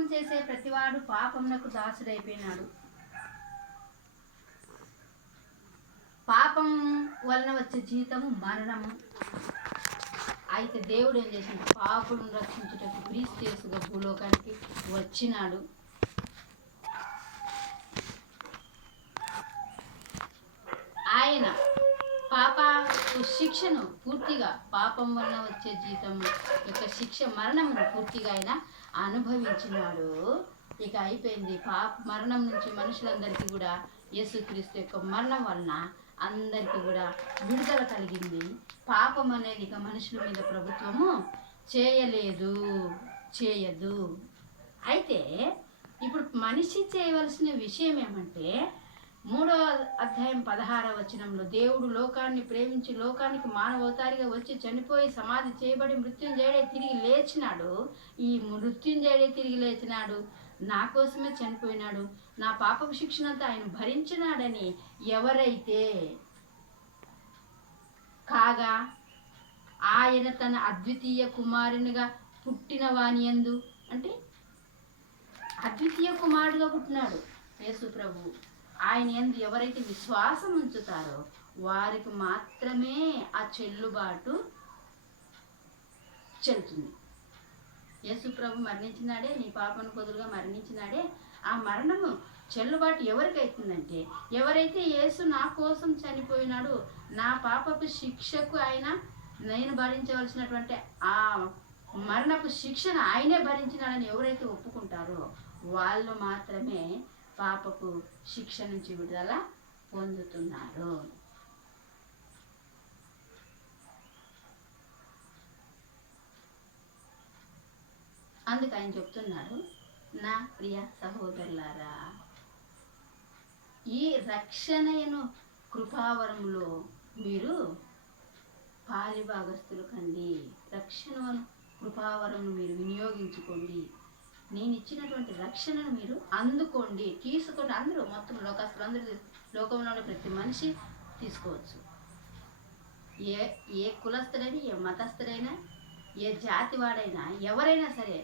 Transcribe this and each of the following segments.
పాపం చేసే ప్రతివాడు పాపమునకు దాసుడైపోయినాడు. పాపం వలన వచ్చే జీతము మరణము. అయితే దేవుడు ఏం చేసిండు? పాపులను రక్షించుటకు క్రీస్తు యేసుగా భూలోకానికి వచ్చినాడు. ఆయన పాప శిక్షను పూర్తిగా, పాపం వలన వచ్చే జీతము యొక్క శిక్ష మరణమును పూర్తిగా ఆయన అనుభవించినాడు. ఇక అయిపోయింది. మరణం నుంచి మనుషులందరికీ కూడా యేసుక్రీస్తు యొక్క మరణం వలన అందరికీ కూడా విడుదల కలిగింది. పాపం అనేది ఇక మనుషుల మీద ప్రభుత్వము చేయదు. అయితే ఇప్పుడు మనిషి చేయవలసిన విషయం ఏమంటే 3వ అధ్యాయం 16వ వచనంలో, దేవుడు లోకాన్ని ప్రేమించి లోకానికి మానవతారిగా వచ్చి చనిపోయి సమాధి చేయబడి మృత్యుంజయుడే తిరిగి లేచినాడు. ఈ మృత్యుంజయుడే తిరిగి లేచినాడు, నా కోసమే చనిపోయినాడు, నా పాపపు శిక్షణంతా ఆయన భరించినాడని ఎవరైతే కాగా ఆయన తన అద్వితీయ కుమారునిగా పుట్టిన వాని యందు, అంటే అద్వితీయ కుమారుడుగా పుట్టినాడు యేసు ప్రభు, ఆయన యందు ఎవరైతే విశ్వాసం ఉంచుతారో వారికి మాత్రమే ఆ చెల్లుబాటు చెల్లుతుంది. యేసు ప్రభు మరణించినాడే, నీ పాపను కొదులుగా మరణించినాడే. ఆ మరణము చెల్లుబాటు ఎవరికైతుందంటే, ఎవరైతే యేసు నా కోసం చనిపోయినాడు, నా పాపపు శిక్షకు ఆయన, నేను భరించవలసినటువంటి ఆ మరణపు శిక్షను ఆయనే భరించినాడని ఎవరైతే ఒప్పుకుంటారో వాళ్ళు మాత్రమే పాపపు శిక్ష నుంచి విడుదల పొందుతున్నారు. అందుకు ఆయన చెప్తున్నాడు, నా ప్రియ సహోదరులారా, ఈ రక్షణను కృపావరములో మీరు పాలిభాగస్తులు కండి. రక్షణ కృపావరమును మీరు వినియోగించుకోండి. నేను ఇచ్చినటువంటి రక్షణను మీరు అందుకోండి, తీసుకోండి. అందరూ మొత్తం లోకస్తులందరూ, లోకంలోని ప్రతి మనిషి తీసుకోవచ్చు. ఏ కులస్తుడైనా, ఏ మతస్థుడైనా, ఏ జాతి వాడైనా, ఎవరైనా సరే,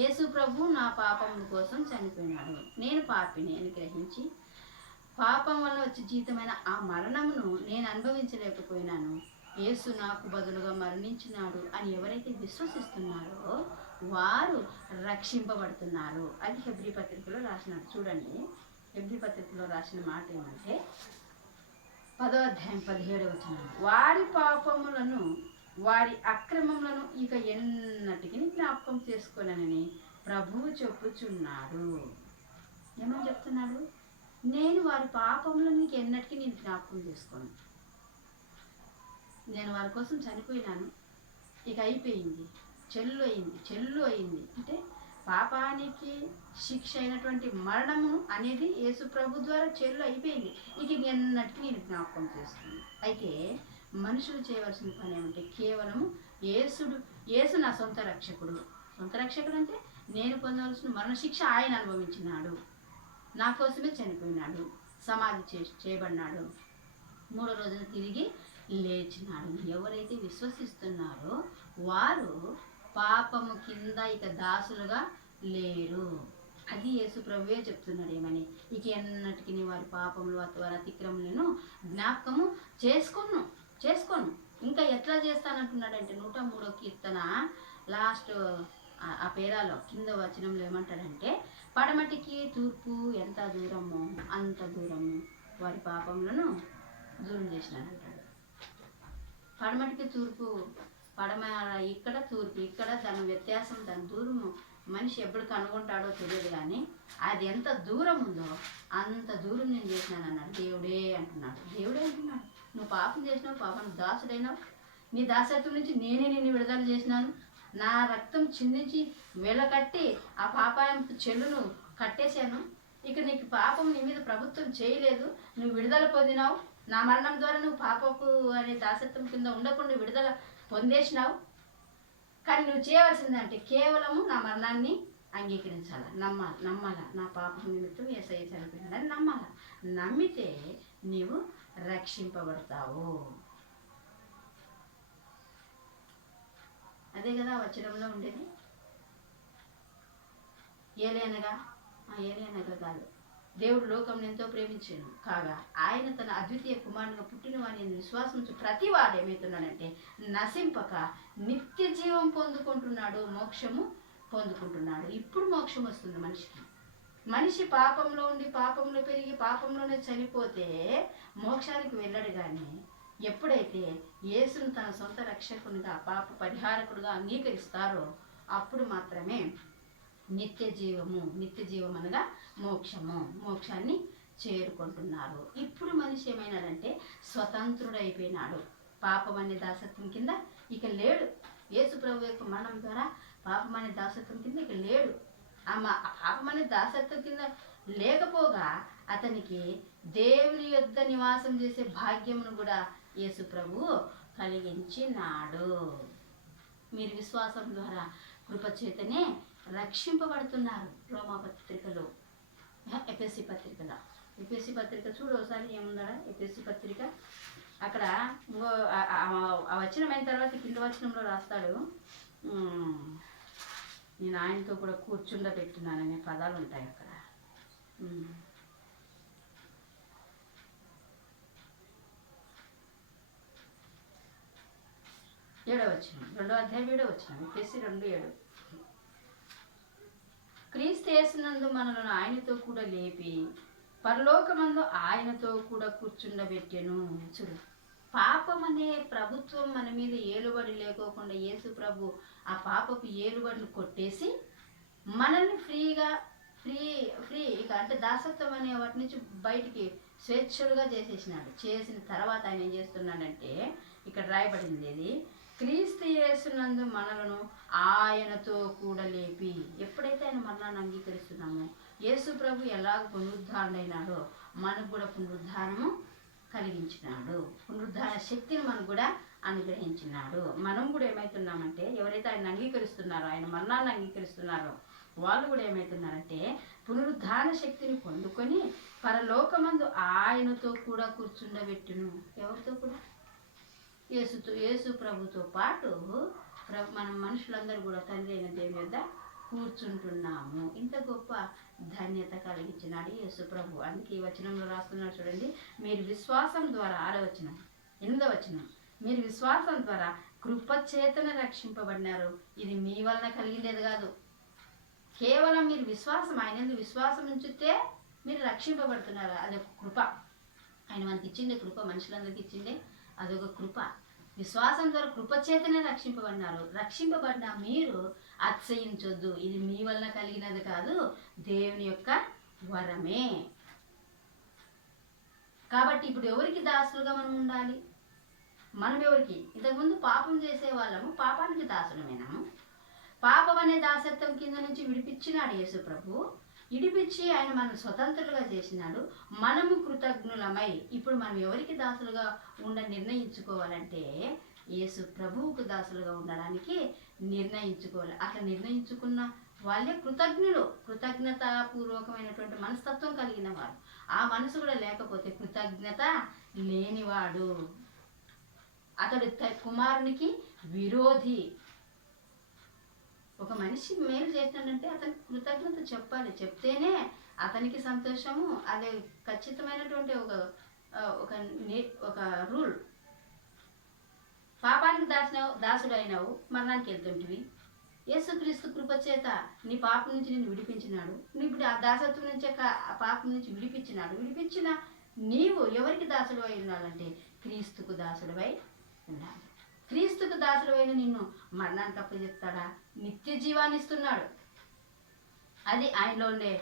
యేసు ప్రభు నా పాపం కోసం చనిపోయినాడు, నేను పాపిని అని గ్రహించి పాపం వల్ల వచ్చే జీతమైన ఆ మరణమును నేను అనుభవించలేకపోయినాను, యేసు నాకు బదులుగా మరణించినాడు అని ఎవరైతే విశ్వసిస్తున్నారో వారు రక్షింపబడుతున్నారు. అది హెబ్రీ పత్రికలో రాసినాడు. చూడండి, హెబ్రీ పత్రికలో రాసిన మాట ఏమంటే 10వ అధ్యాయం 17వ వచనం, వారి పాపములను వారి అక్రమములను ఇక ఎన్నటికి జ్ఞాపకం చేసుకోనని ప్రభువు చెప్పుచున్నాడు. ఏమని చెప్తున్నాడు? నేను వారి పాపములను ఎన్నటికీ నేను జ్ఞాపకం చేసుకోను. నేను వారి కోసం చనిపోయినాను, ఇక అయిపోయింది, చెల్లు అయింది. అంటే పాపానికి శిక్ష అయినటువంటి మరణము అనేది యేసు ప్రభు ద్వారా చెల్లు అయిపోయింది, ఇక ఎన్నటికీ నేను జ్ఞాపకం చేస్తున్నాను. అయితే మనుషులు చేయవలసిన పని ఏమంటే కేవలము యేసు నా సొంత రక్షకుడు. సొంత రక్షకుడు అంటే నేను పొందవలసిన మరణశిక్ష ఆయన అనుభవించినాడు, నా కోసమే చనిపోయినాడు, సమాధి చేయబడినాడు, 3వ రోజున తిరిగి లేచినాడు. ఎవరైతే విశ్వసిస్తున్నారో వారు పాపము కింద ఇక దాసులుగా లేరు. అది యేసు ప్రభువే చెప్తున్నాడు. ఏమని? ఇక ఎన్నటికి వారి పాపములు వారి అతిక్రమలను జ్ఞాపకము చేసుకోను. ఇంకా ఎట్లా చేస్తానంటున్నాడంటే 103వ కీర్తన లాస్ట్ ఆ పేరాలో కింద వచనంలో ఏమంటాడంటే, పడమటికి తూర్పు ఎంత దూరమో అంత దూరము వారి పాపములను దూరం చేసినాడంటాడు. పడమటికి తూర్పు, ఇక్కడ తూర్పు, ఇక్కడ దాని వ్యత్యాసం, దాని దూరము మనిషి ఎప్పుడు కనుగొంటాడో తెలియదు, కానీ అది ఎంత దూరం ఉందో అంత దూరం నేను చేసినాను అన్నాడు. దేవుడే అంటున్నాడు. నువ్వు పాపం చేసినావు, పాపానికి దాసుడైనావు, నీ దాసత్వం నుంచి నేనే నిన్ను విడుదల చేసినాను, నా రక్తం చిందించి వెలకట్టి ఆ పాపానికి చెల్లును కట్టేశాను, ఇక నీకు పాపం నీ మీద ప్రభుత్వం చేయలేదు, నువ్వు విడుదల పొందినావు, నా మరణం ద్వారా నువ్వు పాపపు అనే దాసత్వం కింద ఉండకుండా విడుదల పొందేసినావు. కానీ నువ్వు చేయవలసిందంటే కేవలము నా మరణాన్ని అంగీకరించాలి, నమ్మాలా, నా పాపం నిమిత్తం యేసయ్య చనిపోయినాడని నమ్మాలా. నమ్మితే నీవు రక్షింపబడతావు. అదే కదా వచనంలో ఉండేది. ఏలైనగా ఏలైనగా కాదు, దేవుడు లోకం ఎంతో ప్రేమించాను కాగా ఆయన తన అద్వితీయ కుమారునిగా పుట్టిన వాడిని విశ్వాసించు ప్రతి వాడు ఏమవుతున్నాడంటే నశింపక నిత్య జీవం పొందుకుంటున్నాడు, మోక్షము పొందుకుంటున్నాడు. ఇప్పుడు మోక్షం వస్తుంది మనిషికి. మనిషి పాపంలో ఉండి పాపంలో పెరిగి పాపంలోనే చనిపోతే మోక్షానికి వెళ్ళడు. కానీ ఎప్పుడైతే యేసును తన సొంత రక్షకునిగా పాప పరిహారకుడుగా అంగీకరిస్తారో అప్పుడు మాత్రమే నిత్య జీవం అనగా మోక్షాన్ని చేరుకుంటున్నారు. ఇప్పుడు మనిషి ఏమైనాడంటే స్వతంత్రుడైపోయినాడు. పాపం అనే దాసత్వం కింద ఇక లేడు. యేసు ప్రభు యొక్క మరణం ద్వారా పాపం అనే దాసత్వం కింద ఇక లేడు. ఆ పాపం అనే దాసత్వం కింద లేకపోగా అతనికి దేవుని యొద్ద నివాసం చేసే భాగ్యమును కూడా యేసు ప్రభు కలిగించినాడు. మీరు విశ్వాసం ద్వారా కృపచేతనే రక్షింపబడుతున్నారు. రోమాపత్రికలో ఎఫెసీ పత్రిక చూడు ఒకసారి ఏముందా ఎఫెసీ పత్రిక. అక్కడ ఆ వచనం అయిన తర్వాత కింద వచనంలో రాస్తాడు, నేను ఆయనతో కూడా కూర్చుండబెట్టున్నాననే పదాలు ఉంటాయి అక్కడ. 7వ వచనం, 2వ అధ్యాయం 7వ వచనం, ఎఫెసీ 2:7. క్రీస్తు యేసునందు మనలను ఆయనతో కూడా లేపి పరలోకమందు ఆయనతో కూడా కూర్చుండబెట్టెను. చూడు, పాపం అనే ప్రభుత్వం మన మీద ఏలుబడి లేకోకుండా యేసు ప్రభు ఆ పాపపు ఏలుబడిని కొట్టేసి మనల్ని ఫ్రీ ఇక అంటే దాసత్వం అనే వాటి నుంచి బయటికి స్వేచ్ఛలుగా చేసేసినాడు. చేసిన తర్వాత ఆయన ఏం చేస్తున్నాడంటే ఇక్కడ రాయబడింది ఏది, క్రీస్తు యేసునందు మనలను ఆయనతో కూడా లేపి. ఎప్పుడైతే ఆయన మరణాన్ని అంగీకరిస్తున్నామో యేసు ప్రభు ఎలా పునరుద్ధారణైనాడో మనకు కూడా పునరుద్ధానము కలిగించినాడు. పునరుద్ధాన శక్తిని మనకు కూడా అనుగ్రహించినాడు. మనం కూడా ఏమవుతున్నామంటే ఎవరైతే ఆయన అంగీకరిస్తున్నారో, ఆయన మరణాన్ని అంగీకరిస్తున్నారో వాళ్ళు కూడా ఏమవుతున్నారంటే పునరుద్ధాన శక్తిని పొందుకొని పరలోకమందు ఆయనతో కూడా కూర్చుండబెట్టును. ఎవరితో కూడా? యేసు ప్రభుతో పాటు మనం మనుషులందరూ కూడా తండ్రి అయిన దేవుని వద్ద కూర్చుంటున్నాము. ఇంత గొప్ప ధన్యత కలిగించినాడు యేసు ప్రభు. అందుకే ఈ వచనంలో రాస్తున్నాడు చూడండి, మీరు విశ్వాసం ద్వారా 6వ వచనం 8వ వచనం, మీరు విశ్వాసం ద్వారా కృపచేతన రక్షింపబడినారు. ఇది మీ వలన కలిగినది కాదు, కేవలం మీరు విశ్వాసం, ఆయన విశ్వాసం ఉంచితే మీరు రక్షింపబడుతున్నారు. అదొక కృప. ఆయన మనకి ఇచ్చిండే కృప, మనుషులందరికీ ఇచ్చిండే అదొక కృప. విశ్వాసం ద్వారా కృపచేతనే రక్షింపబడినారు. రక్షింపబడిన మీరు అతిశయించొద్దు, ఇది మీ వలన కలిగినది కాదు, దేవుని యొక్క వరమే. కాబట్టి ఇప్పుడు ఎవరికి దాసులుగా మనం ఉండాలి? మనం ఎవరికి? ఇంతకుముందు పాపం చేసే వాళ్ళము, పాపానికి దాసులమేనాము. పాపం అనే దాసత్వం కింద నుంచి విడిపించినాడు యేసు ప్రభు. విడిపించి ఆయన మనం స్వతంత్రులుగా చేసినాడు. మనము కృతజ్ఞులమై ఇప్పుడు మనం ఎవరికి దాసులుగా నిర్ణయించుకోవాలంటే యేసు ప్రభువుకు దాసులుగా ఉండడానికి నిర్ణయించుకోవాలి. అట్లా నిర్ణయించుకున్న వాళ్ళే కృతజ్ఞులు, కృతజ్ఞతాపూర్వకమైనటువంటి మనస్తత్వం కలిగిన వారు. ఆ మనసు కూడా లేకపోతే కృతజ్ఞత లేనివాడు, అతడు కుమారునికి విరోధి. ఒక మనిషి మేలు చేసినాడంటే అతనికి కృతజ్ఞత చెప్పాలి. చెప్తేనే అతనికి సంతోషము. అది ఖచ్చితమైనటువంటి ఒక రూల్. పాపానికి దాసుడు అయినావు, మరణానికి వెళ్తుంటివి. యేసుక్రీస్తు కృపచేత నీ పాపం నుంచి నిన్ను విడిపించినాడు. నువ్వు ఇప్పుడు ఆ దాసత్వం నుంచే పాపం నుంచి విడిపించిన నీవు ఎవరికి దాసుడు అయి ఉండాలంటే క్రీస్తుకు దాసుడువై ఉండాలి. క్రీస్తుకు దాసుడైన నిన్ను మరణానికి అప్పచెప్తాడా? నిత్య జీవాన్ని ఇస్తున్నాడు. అది ఆయనలో ఉండే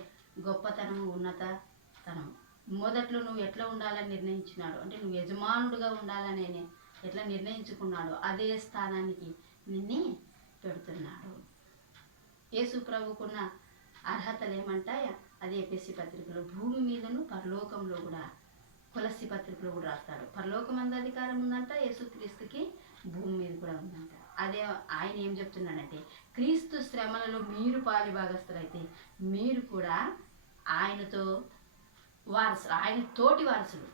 గొప్పతనము, ఉన్నతతనము. మొదట్లో నువ్వు ఎట్లా ఉండాలని నిర్ణయించినాడు అంటే నువ్వు యజమానుడుగా ఉండాలని ఎట్లా నిర్ణయించుకున్నాడో అదే స్థానానికి నిన్ను పెడుతున్నాడు. యేసు ప్రభుకున్న అర్హతలు ఏమంటాయా? అదే ఎఫెసీ పత్రికలో భూమి మీదను పరలోకంలో కూడా, కొలస్సీ పత్రికలో కూడా రాస్తాడు. పరలోకం అంద అధికారం ఉందంట యేసుక్రీస్తుకి, భూమి మీద కూడా ఉందంట. అదే ఆయన ఏం చెప్తున్నాడంటే క్రీస్తు శ్రమలలో మీరు పాలి భాగస్తులైతే మీరు కూడా ఆయనతో వారసులు, ఆయన తోటి వారసులు,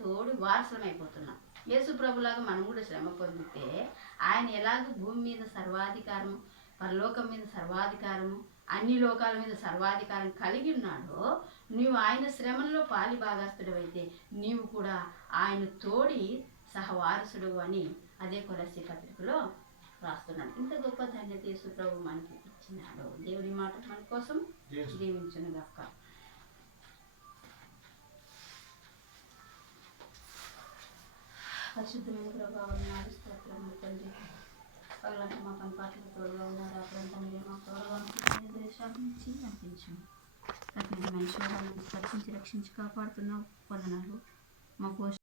తోడి వారసులం అయిపోతున్నాం. యేసు ప్రభులాగా మనం కూడా శ్రమ పొందితే ఆయన ఎలాగో భూమి మీద సర్వాధికారం పరలోకం మీద సర్వాధికారము, అన్ని లోకాల మీద సర్వాధికారం కలిగి ఉన్నాడో, నీవు ఆయన శ్రమల్లో పాలి భాగస్తుడవైతే నీవు కూడా ఆయన తోడి సహవారసుడు అని అదే కొలస్సీ పత్రికలో రాస్తున్నాడు. ఇంత గొప్ప ధన్యత యేసు ప్రభు మనకి ఇచ్చినాడు. దేవుడి మాట మన కోసం దీవించును గాక. పరిశుద్ధమైన ప్రభావం నాడు స్తోత్రములు తండ్రి. పగలంతా మా పని పాటలు తోడుగా ఉన్నారు, అప్పుడంతా మీరే మా తోడుగా దేశాల నుంచి నడిపించండి. ప్రతి మనిషి వాళ్ళని స్పర్శించి రక్షించి కాపాడుతున్నావు. వందనాలు. మా